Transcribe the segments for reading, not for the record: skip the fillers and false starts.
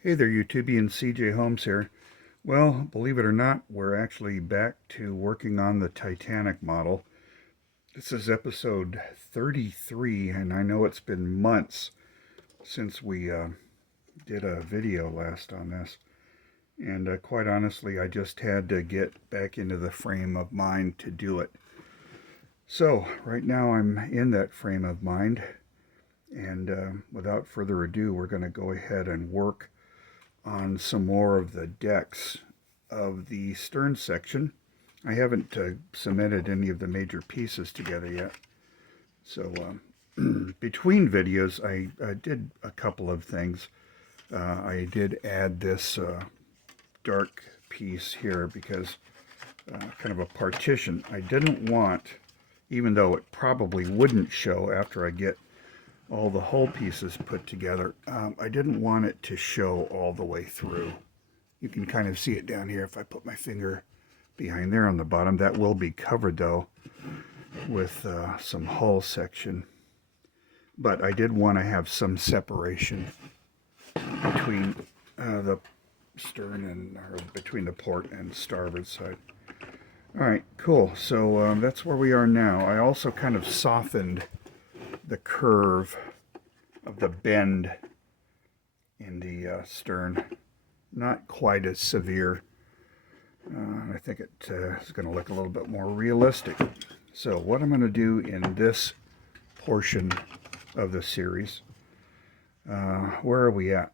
Hey there, YouTubian CJ Holmes here. Well, believe it or not, we're actually back to working on the Titanic model. This is episode 33, and I know it's been months since we did a video last on this. And quite honestly, I just had to get back into the frame of mind to do it. So, right now I'm in that frame of mind, and without further ado, we're going to go ahead and work on some more of the decks of the stern section. I haven't cemented any of the major pieces together yet. So between videos, I did a couple of things. I did add this dark piece here because kind of a partition. I didn't want, even though it probably wouldn't show after I get all the hull pieces put together, I didn't want it to show all the way through. You can kind of see it down here if I put my finger behind there on the bottom. That will be covered though with some hull section. But I did want to have some separation between the stern and or between the port and starboard side. All right, cool. So that's where we are now. I also kind of softened the curve of the bend in the stern. Not quite as severe. I think it is going to look a little bit more realistic. So what I'm going to do in this portion of the series, where are we at?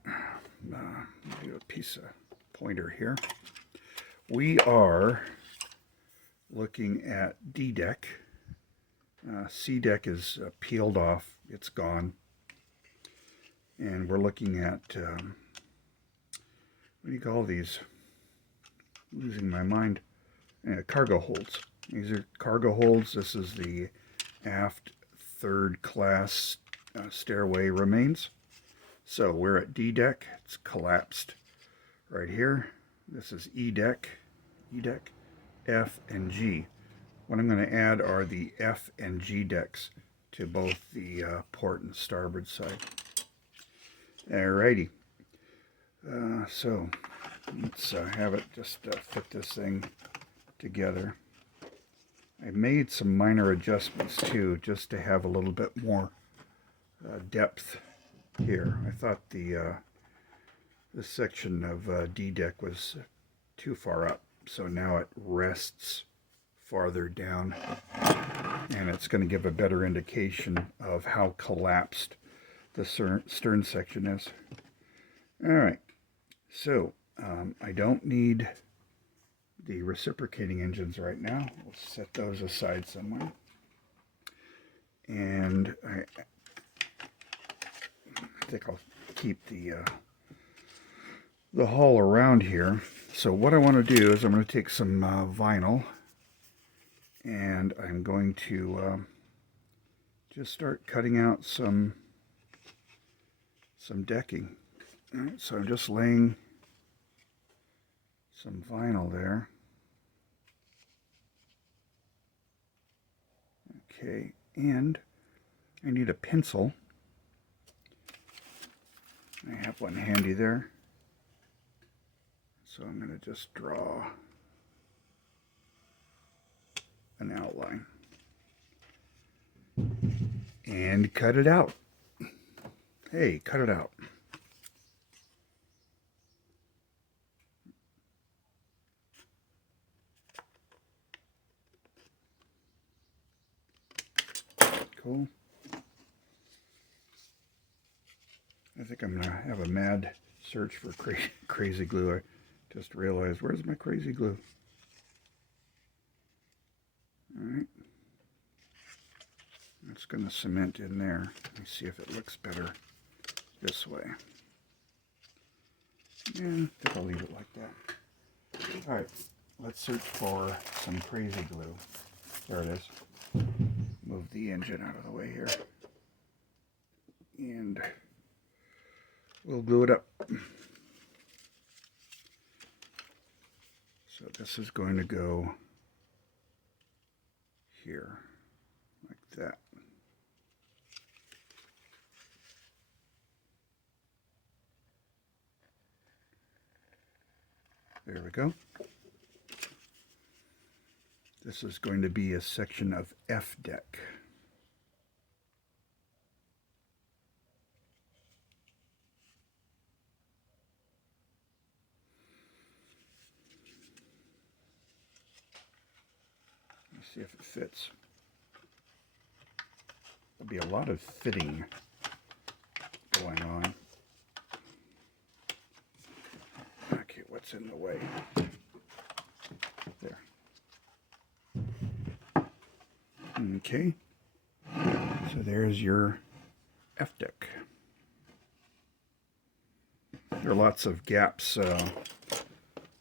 Do a piece of pointer here. We are looking at D deck. C deck is peeled off. It's gone. And we're looking at, what do you call these? Losing my mind. Cargo holds. These are cargo holds. This is the aft third class stairway remains. So we're at D deck. It's collapsed right here. This is E deck, F, and G. What I'm going to add are the F and G decks to both the port and starboard side. Alrighty. So let's have it just fit this thing together. I made some minor adjustments too, just to have a little bit more depth here. I thought this section of D deck was too far up, so now it rests farther down, and it's going to give a better indication of how collapsed the stern section is. All right, so I don't need the reciprocating engines right now. We'll set those aside somewhere. And I think I'll keep the hull around here. So what I want to do is I'm going to take some vinyl, and I'm going to just start cutting out some decking. All right, so I'm just laying some vinyl there. Okay, and I need a pencil. I have one handy there. So I'm going to just draw an outline and cut it out. Hey, cut it out. Cool. I think I'm going to have a mad search for crazy glue. I just realized, where's my crazy glue? Alright. It's going to cement in there. Let me see if it looks better this way. Yeah, I think I'll leave it like that. Alright, let's search for some crazy glue. There it is. Move the engine out of the way here. And we'll glue it up. So this is going to go here, like that. There we go. This is going to be a section of F deck. Let's see if it fits. There'll be a lot of fitting going on. Okay, what's in the way? There. Okay, so there's your F deck. There are lots of gaps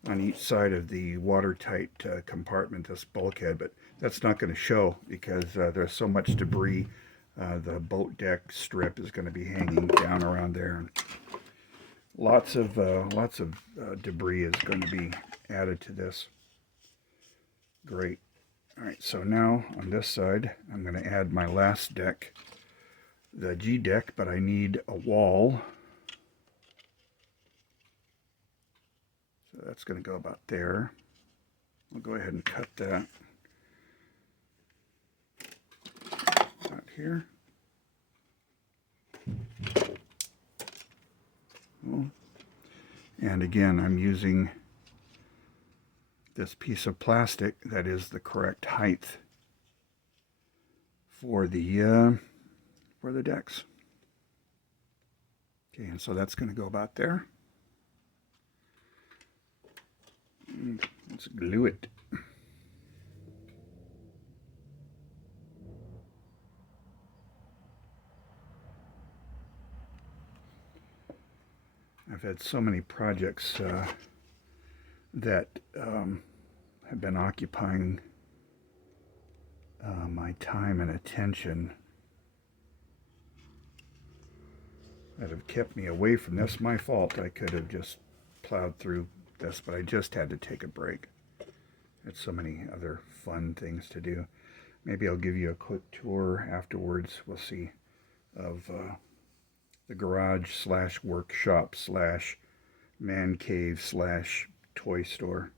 on each side of the watertight compartment, this bulkhead, but that's not going to show because there's so much debris. The boat deck strip is going to be hanging down around there, and lots of debris is going to be added to this. Great. All right, so now on this side, I'm going to add my last deck, the G deck, but I need a wall. So that's going to go about there. I'll go ahead and cut that out here. And again, I'm using this piece of plastic that is the correct height for the decks. Okay, and so that's going to go about there. And let's glue it. I've had so many projects that have been occupying my time and attention that have kept me away from this. My fault. I could have just plowed through this, but I just had to take a break. Had so many other fun things to do. Maybe I'll give you a quick tour afterwards. We'll see, of the garage slash workshop slash man cave slash toy store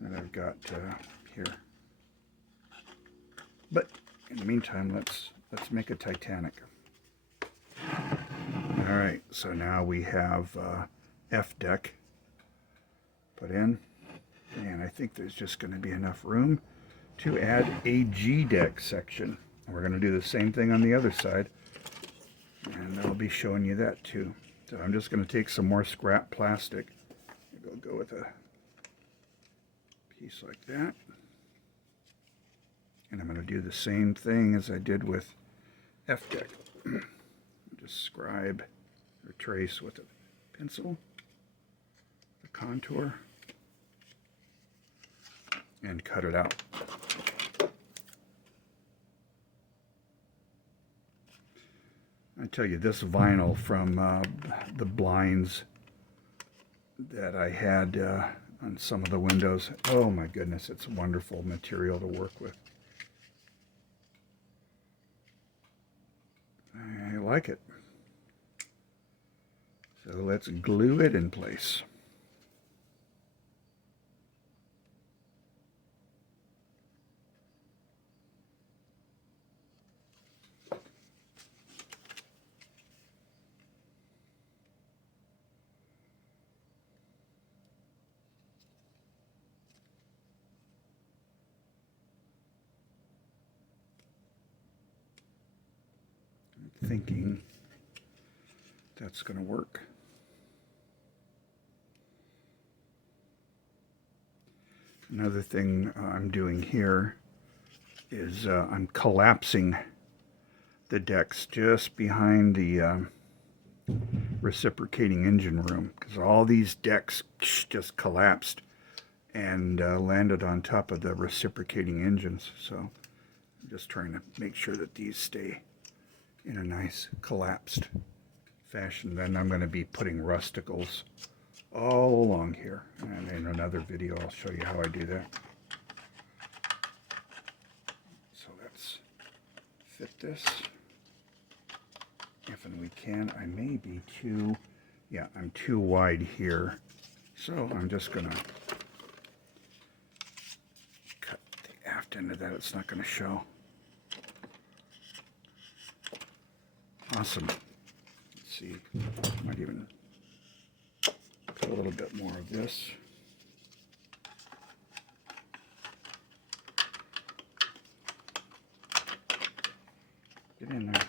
that I've got here. But in the meantime, let's make a Titanic. All right, so now we have F deck put in, and I think there's just going to be enough room to add a G deck section. We're going to do the same thing on the other side, and I'll be showing you that too. So I'm just going to take some more scrap plastic. I'll go with a piece like that. And I'm going to do the same thing as I did with F deck. Just scribe or trace with a pencil, the contour, and cut it out. I tell you, this vinyl from the blinds that I had on some of the windows, oh my goodness, it's a wonderful material to work with. I like it. So let's glue it in place. Thinking that's going to work. Another thing I'm doing here is I'm collapsing the decks just behind the reciprocating engine room, because all these decks just collapsed and landed on top of the reciprocating engines. So I'm just trying to make sure that these stay in a nice collapsed fashion. Then I'm going to be putting rusticles all along here, and in another video I'll show you how I do that. So let's fit this if and we can. I may be too, yeah, I'm too wide here So I'm just going to cut the aft end of that. It's not going to show. Awesome. Let's see. Might even put a little bit more of this. Get in there.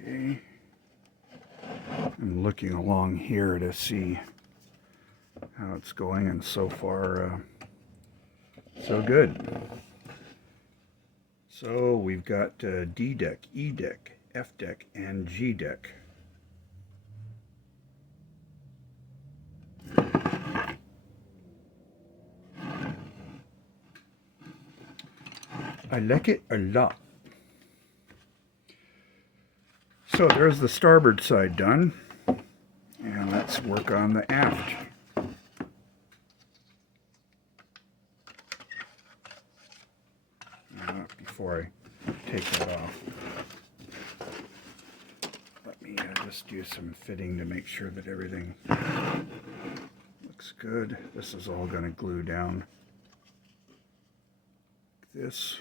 Okay. I'm looking along here to see how it's going, and so far, so good. So we've got D deck, E deck, F deck, and G deck. I like it a lot. So there's the starboard side done, and let's work on the aft. Before I take that off, let me just do some fitting to make sure that everything looks good. This is all going to glue down like this.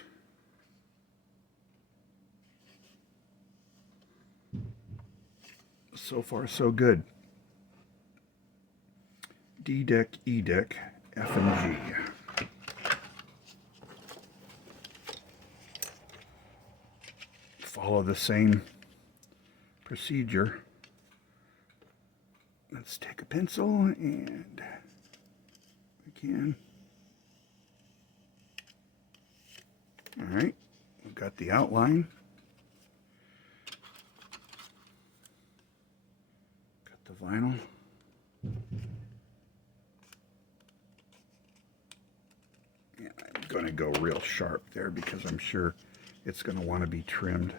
So far, so good. D deck, E deck, F and G. Follow the same procedure. Let's take a pencil and we can. All right, we've got the outline. Cut the vinyl. And I'm going to go real sharp there because I'm sure it's going to want to be trimmed.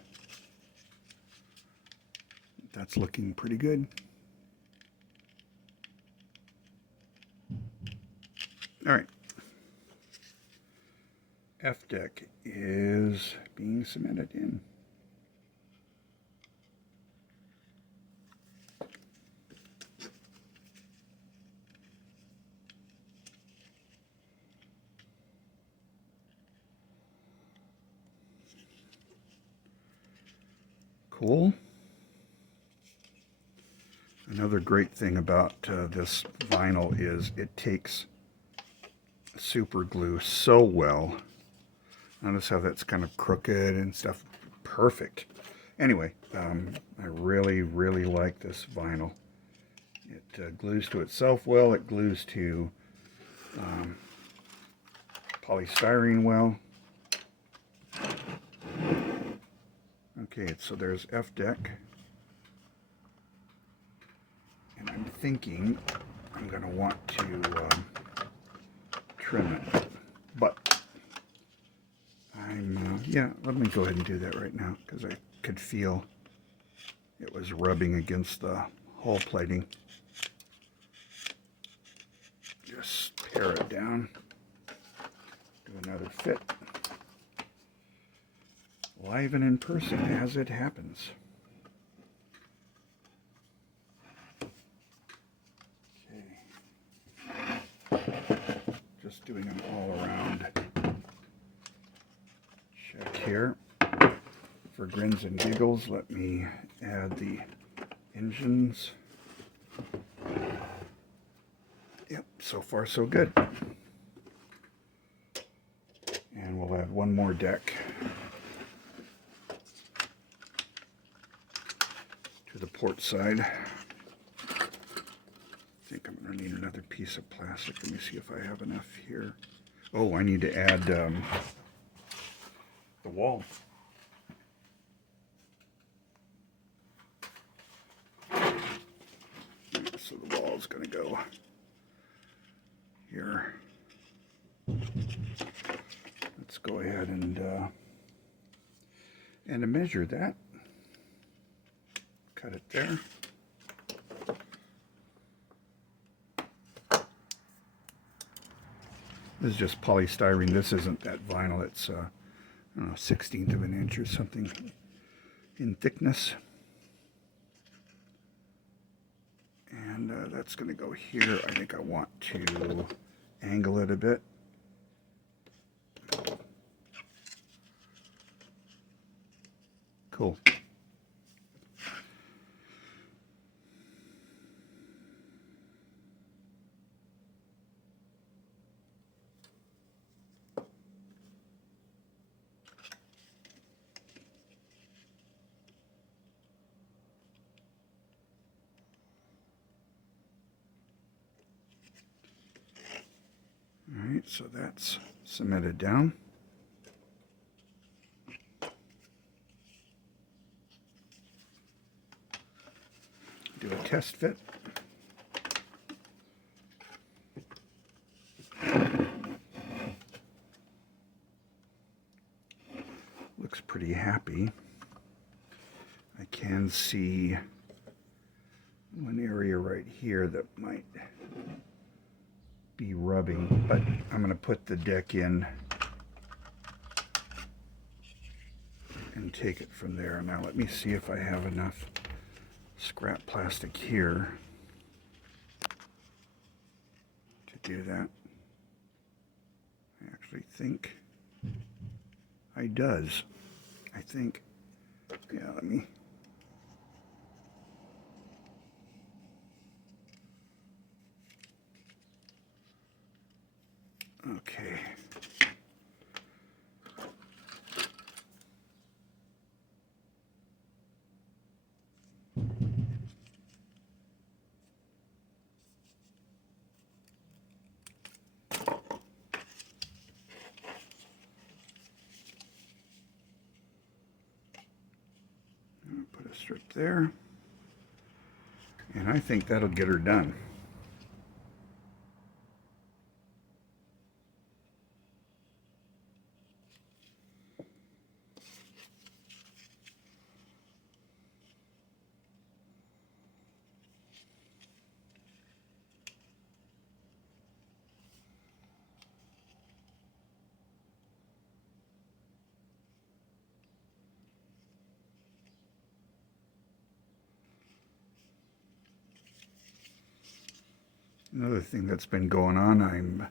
That's looking pretty good. All right. F deck is being cemented in. Cool. Another great thing about this vinyl is it takes super glue so well. Notice how that's kind of crooked and stuff. Perfect. Anyway, I really, really like this vinyl. It glues to itself well. It glues to polystyrene well. Okay, so there's F deck. And I'm thinking I'm going to want to trim it. But yeah, let me go ahead and do that right now because I could feel it was rubbing against the hull plating. Just pare it down. Do another fit. Live and in person as it happens. Okay. Just doing an all-around check here. For grins and giggles, let me add the engines. Yep, so far so good. And we'll add one more deck to the port side. I think I'm going to need another piece of plastic. Let me see if I have enough here. Oh, I need to add the wall. So the wall is going to go here. Let's go ahead and measure that. Cut it there. This is just polystyrene. This isn't that vinyl. It's I don't know, 1/16 of an inch or something. in thickness. And that's going to go here. I think I want to angle it a bit. Cool. All right, so that's cemented down. Do a test fit. Looks pretty happy. I can see one area right here that might be rubbing, but I'm going to put the deck in and take it from there. Now let me see if I have enough scrap plastic here to do that. I actually think I does. I think, yeah, let me. Okay. Put a strip there. And I think that'll get her done. Another thing that's been going on, I'm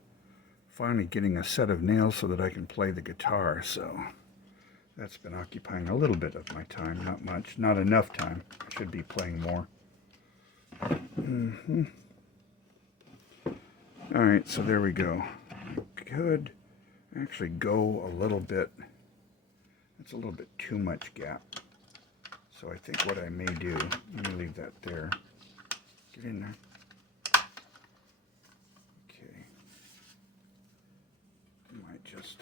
finally getting a set of nails so that I can play the guitar, so that's been occupying a little bit of my time, not much, not enough time. I should be playing more. All right, so there we go. I could actually go a little bit, it's a little bit too much gap. So I think what I may do, let me leave that there. Get in there. Okay. I might just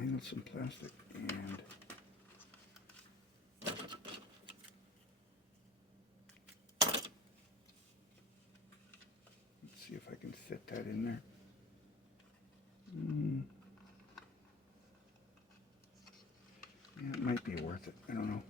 angle some plastic and let's see if I can fit that in there. Yeah, it might be worth it. I don't know.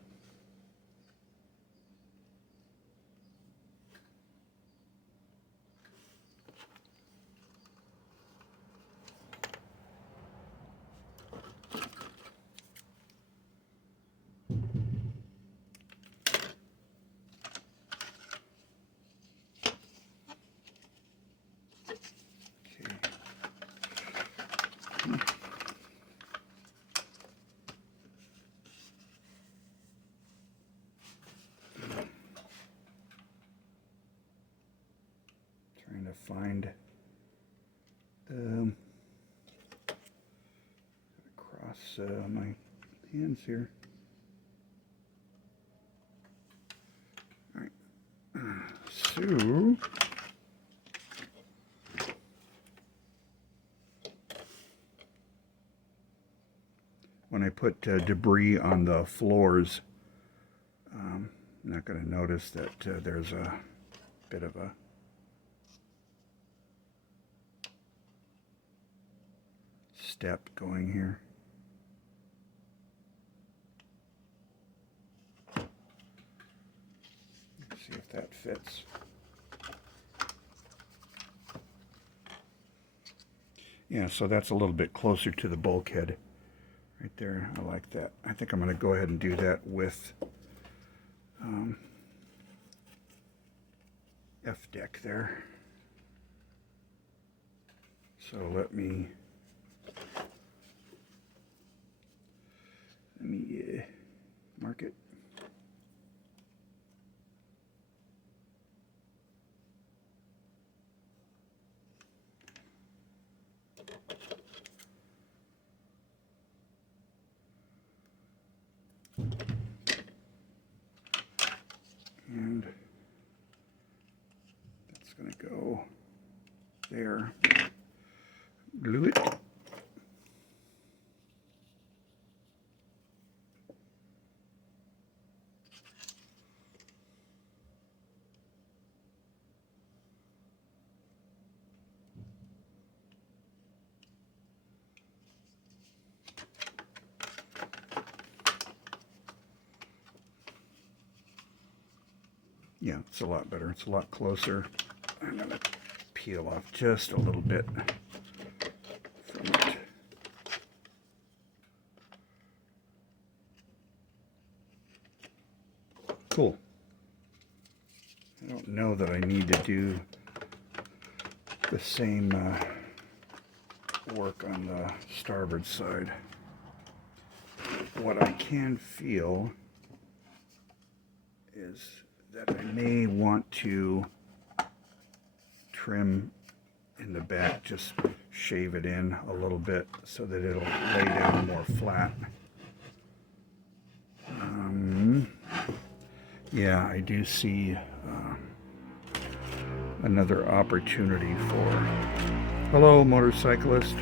Trying to find across my hands here. All right, so when I put debris on the floors, I'm not going to notice that there's a bit of a step going here. Let's see if that fits. Yeah, so that's a little bit closer to the bulkhead right there. I like that. I think I'm going to go ahead and do that with F-deck there. So let me mark it. And that's going to go there. Glue it. Yeah, it's a lot better. It's a lot closer. I'm going to peel off just a little bit from it. Cool. I don't know that I need to do the same work on the starboard side. What I can feel is that I may want to trim in the back, just shave it in a little bit so that it'll lay down more flat. Yeah, I do see another opportunity for... Hello, motorcyclist.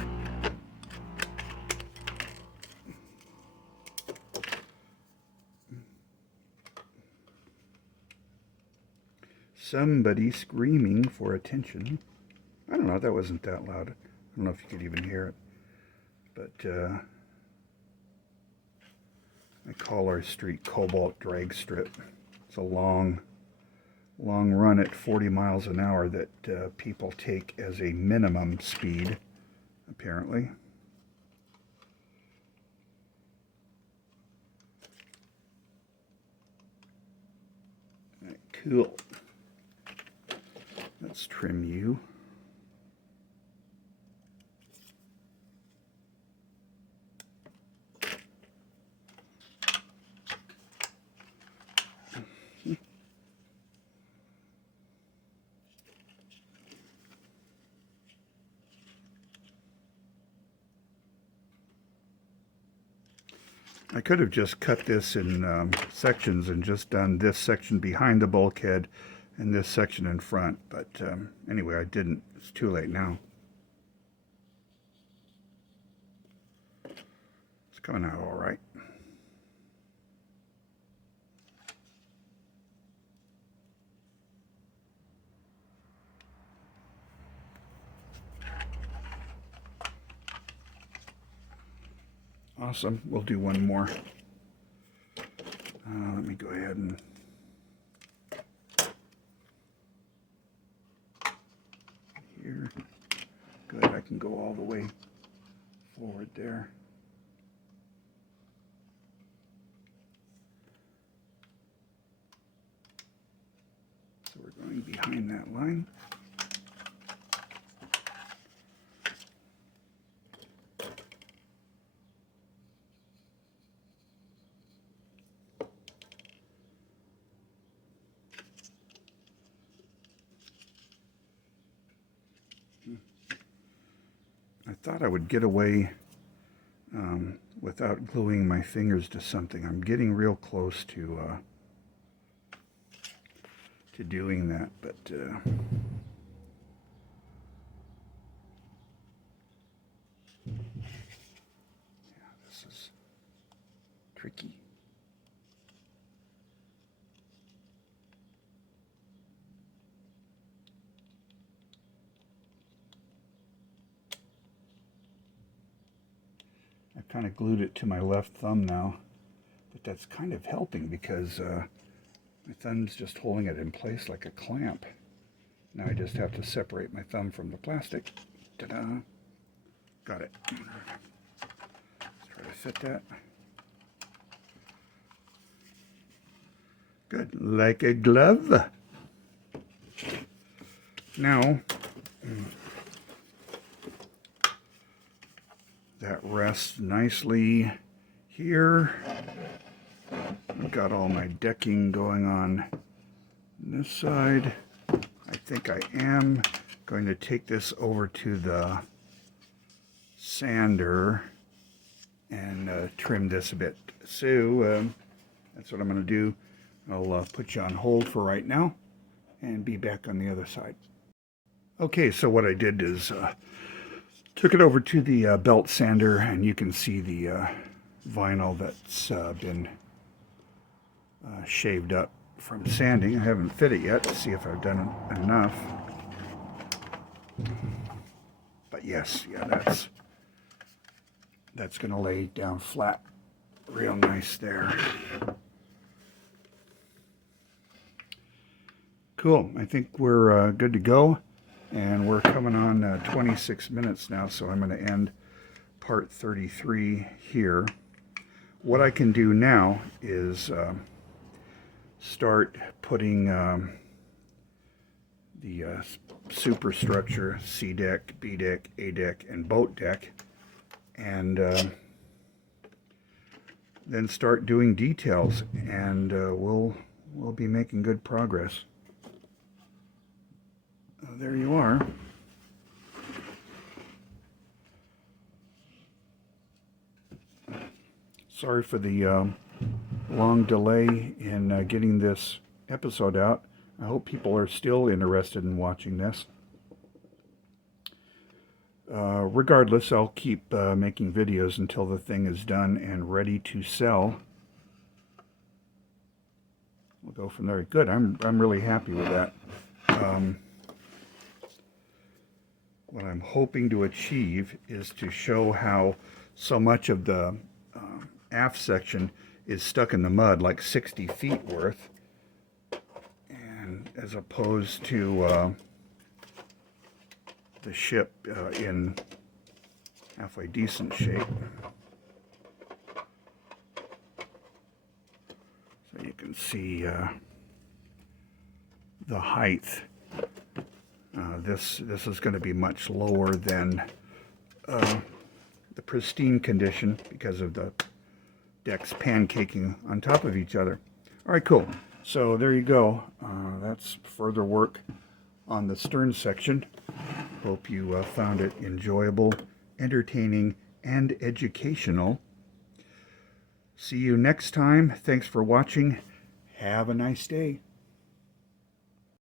Somebody screaming for attention. I don't know, that wasn't that loud. I don't know if you could even hear it. But I call our street Cobalt Drag Strip. It's a long run at 40 miles an hour that people take as a minimum speed, apparently. Right, cool. Let's trim you. I could have just cut this in sections and just done this section behind the bulkhead and this section in front, but anyway, I didn't. It's too late now. It's coming out all right. Awesome. We'll do one more. Let me go ahead and here. Good. I can go all the way forward there. So we're going behind that line. I thought I would get away without gluing my fingers to something. I'm getting real close to doing that, but yeah, this is tricky. I've kind of glued it to my left thumb now, but that's kind of helping because my thumb's just holding it in place like a clamp. Now I just have to separate my thumb from the plastic. Ta-da! Got it. Let's try to fit that. Good, like a glove. Now, that rests nicely here. I've got all my decking going on this side. I think I am going to take this over to the sander and trim this a bit. So that's what I'm going to do. I'll put you on hold for right now and be back on the other side. Okay, so what I did is took it over to the belt sander, and you can see the vinyl that's been shaved up from sanding. I haven't fit it yet to see if I've done enough. But yes, yeah, that's going to lay down flat real nice there. Cool, I think we're good to go, and we're coming on 26 minutes now, so I'm going to end part 33 here. What I can do now is start putting the superstructure, C deck, B deck, A deck, and boat deck, and then start doing details, and we'll be making good progress. There you are. Sorry for the long delay in getting this episode out. I hope people are still interested in watching this. Regardless, I'll keep making videos until the thing is done and ready to sell. We'll go from there. Good. I'm really happy with that. What I'm hoping to achieve is to show how so much of the aft section is stuck in the mud, like 60 feet worth, and as opposed to the ship in halfway decent shape. So you can see the height. This is going to be much lower than the pristine condition because of the decks pancaking on top of each other. All right, cool. So there you go. That's further work on the stern section. Hope you found it enjoyable, entertaining, and educational. See you next time. Thanks for watching. Have a nice day.